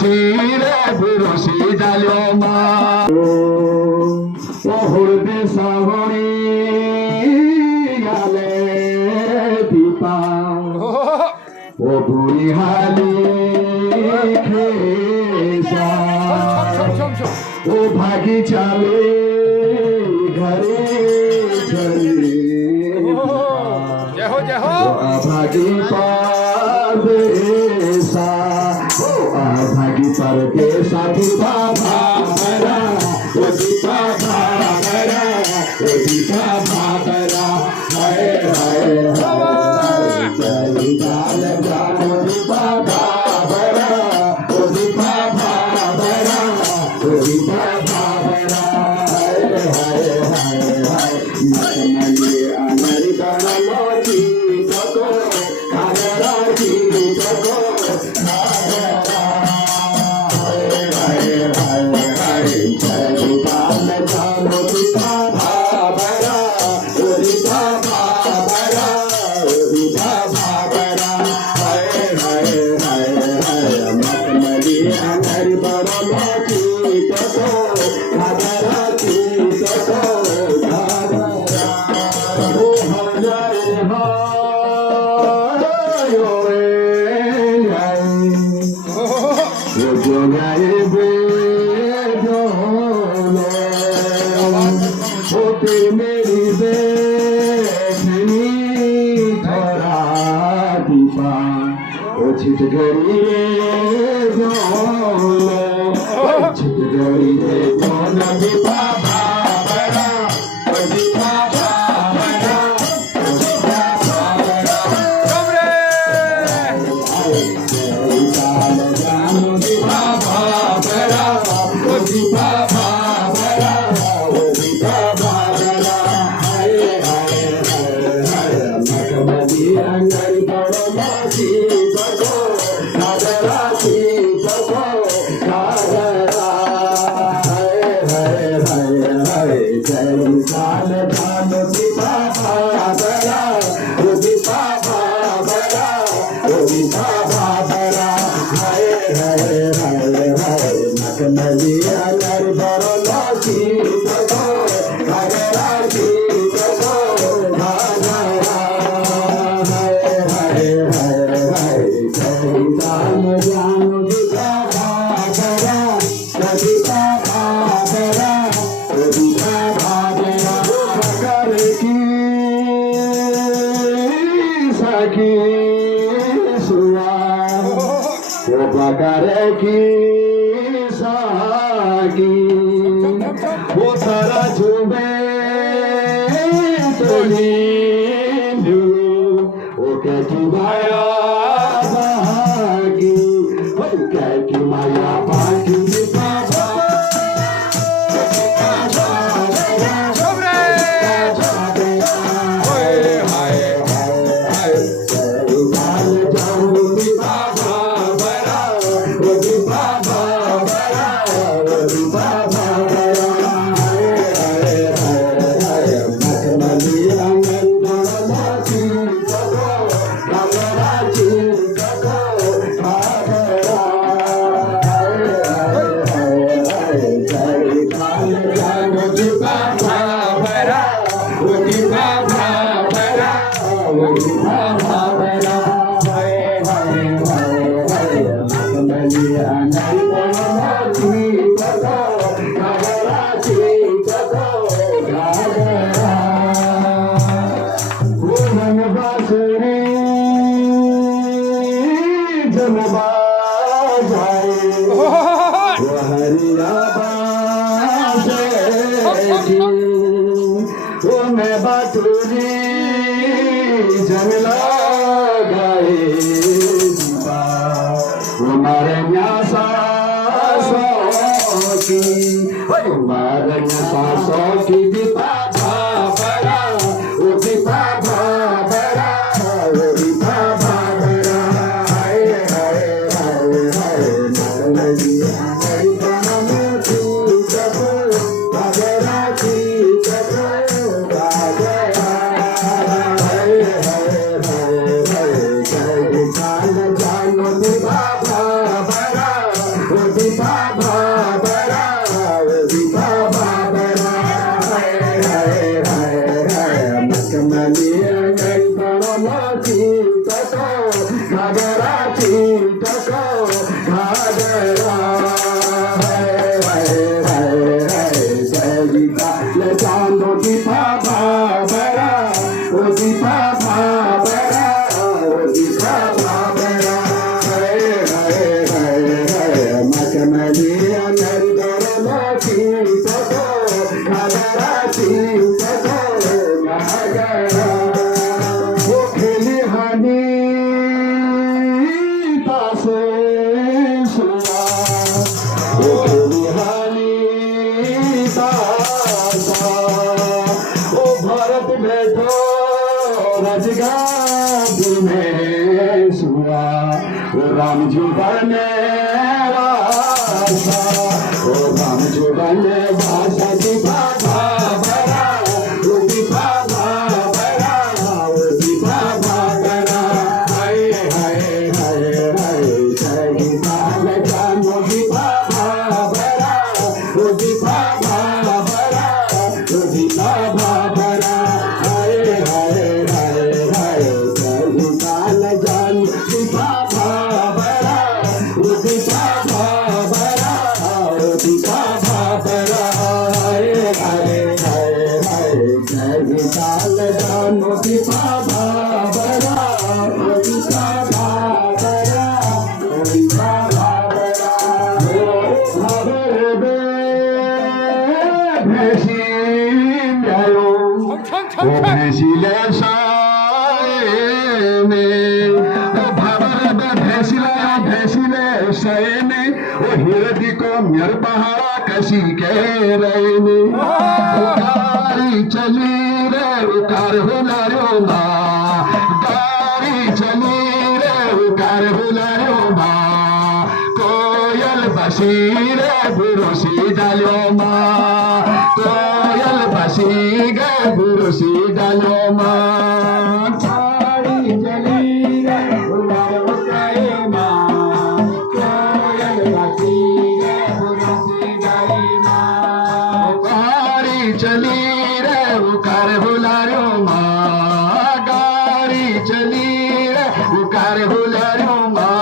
শিরে পুরুষি ডালিমা ওহরবে সাগরি গালে পিপা ও বুড়ি হালি খেসা ও ভাগি চালে ঘরে চলে भागी परदेसा भागी परदेसा दीपा भागरा ओ दीपा भागरा ओ दीपा भागरा हाय हाय चली जाल जानो दीपा भागरा ओ दीपा भागरा ओ दीपा भागरा हाय हाय हाय हाय मतमली अनरी बनलोची मेरी देखनी थोड़ा दीपा ओ छिट गई छिट गई दीपा भावरा ओ दीपा भावरा ओ दीपा भावरा जानो दीपा भावरा ओ दीपा भावरा ओ दीपा की साकी वो सारा झूमे तोली वो कैकी माया भागी वो कैकी माया भागी मैं बातुरी जंगला गाए दीपा हमारे न्यासा की हमारे न्यासा की दीपा भाभरा ओ दीपा भाभरा ओ दीपा भाभरा हाय हाय हाय हाय नगलिया हरी बनम में सुआ राम जी बने वासा राम जी बने वासा दीपा बड़ा दीपा बड़ा दीपा बड़ा हाय हाय हाय हाय दीपा जानो दीपा बड़ा दीपा बड़ा दीपा बड़ा हाय हाय हाय हाय दीपा जानो दीपा बड़ा दीपा बड़ा दीपा बड़ा हाय हाय हाय हाय दीपा जानो दीपा बड़ा दीपा बड़ा दीपा बड़ा भेसिले सैने ओ हिरदी को मेर पहाड़ा कसी के रहने गाड़ी चली रे उकार हुलारो माँ गाड़ी चली रे उकार हुलारो माँ कोयल बसी रे बुरुसी डालो माँ कोयल बसी गे बुरुसी डालो माँ गाड़ी चली रे उलारो रे माँ कोयल बसी गे बुरुसी डाली माँ गाड़ी चली रे उकार हुलारो माँ गाड़ी चली रे उकार हुलारो माँ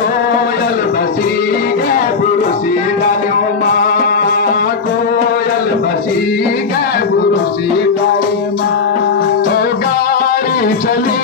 कोयल बसी गे बुरुसी डालो माँ कोयल बसी गे बुरुसी डाली माँ तो गाड़ी चली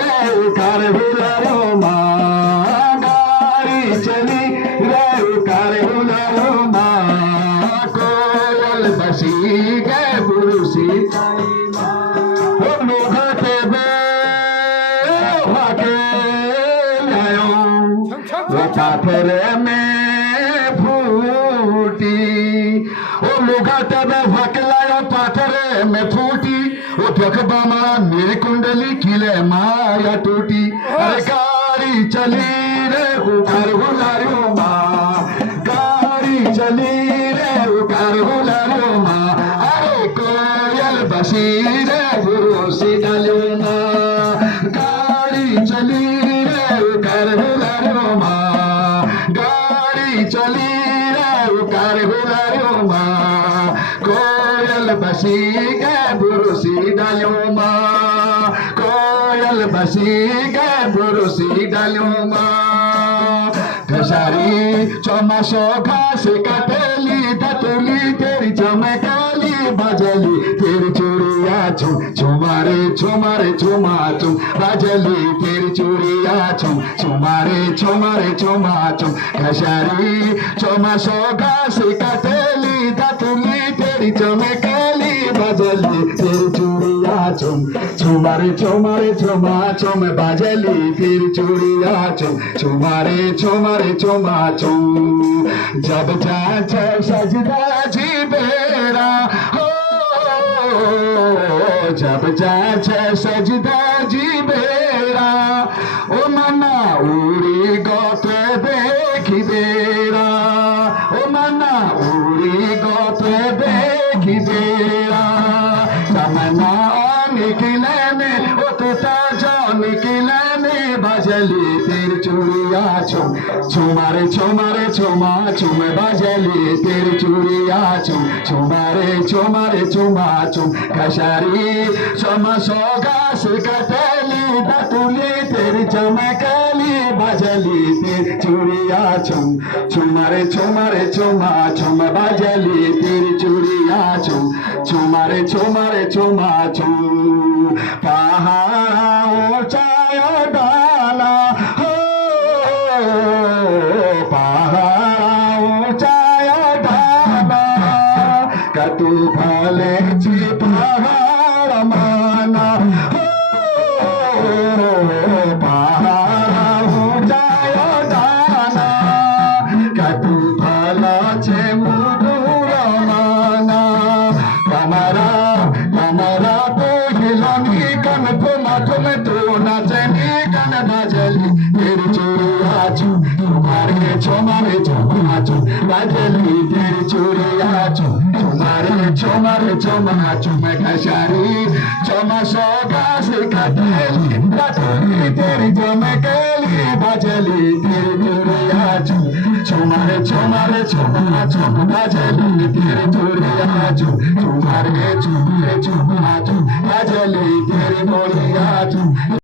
रे उकार हुलारो माँ गाड़ी चली रे उकार हुलारो माँ कोयल बसी गे बुरुसी डाली माँ लोघटे बे भागे लायो पाथरे में फूटी ओ लोघटे बे भागे लायो पाथरे में फूटी ओ देखबा मारा मेरी कुंडली किले माया टूटी अरे गाड़ी चली रे उकार हुलारो माँ गाड़ी चली रे उकार हुलारो माँ अरे कोयल बसी रे बुरुसी डालो माँ गाड़ी चली रे उकार हुलारो माँ गाड़ी चली रे उकार हुलारो माँ कोयल बसी गे बुरुसी डालो माँ कोयल बसी गे बुरुसी डालो माँ घसारी चौमासो घास कटेली दतुली तेरी चमकाली बजली तेरी चूड़िया छुम छुमारे छुमारे छुमा छुम बजली तेरी चूड़िया छुम छुमारे छुमारे छुमा छुम घसारी चौमासो घास कटेली दतुली तेरी चमकाली बजली तेरी चूड़िया छुम छुमारे छुमारे छुमा छुम बजली तेरी चूड़िया छुम छुमारे छुमारे छुमा छुम जब जाचे सजदा जी बेरा हो जब जाचे सजदा जी बेरा ओ मना उड़ी गोते देखी बेरा ओ मना उड़ी गोते देखी बेरा तमन्ना निकले में ओ तुता जो निकले में बजली तेरी चूड़िया छुम छुमारे छुमारे छुमा छुम बजली तेरी चूड़िया छुम छुमारे छुमारे छुमा छुम घसारी चमसो घास कटेली दतुली तेरी चमकली बजली तेरी चूड़िया छुम छुमारे छुमारे छुमा छुम बजली तेरी चूड़िया छुम छुमारे छुमारे छुमा छुम पहाड़ा ऊंचाया डाला हो पहाड़ा ऊंचाया डाला कतु भले छी पहाड़ माना हो पहाड़ा ऊंचाया डाला कतु भला छे मुडुर माना कमरा कमरा तो हिला नाचनी गान बाजली तेरी चूड़िया चूम तुम्हारे चुमारे चुमा चुम बाजली तेरी चूड़िया चूम तुम्हारे चुमा चुम कशारी चुमा सोगा से कटली बाजली तेरी चमकेली बाजली तेरी चूड़िया चूम तुम्हारे चुमा चुम बाजली तेरी चूड़िया चूम तुम्हारे चुमा चुम बाजली तेरी चूड़िया चूम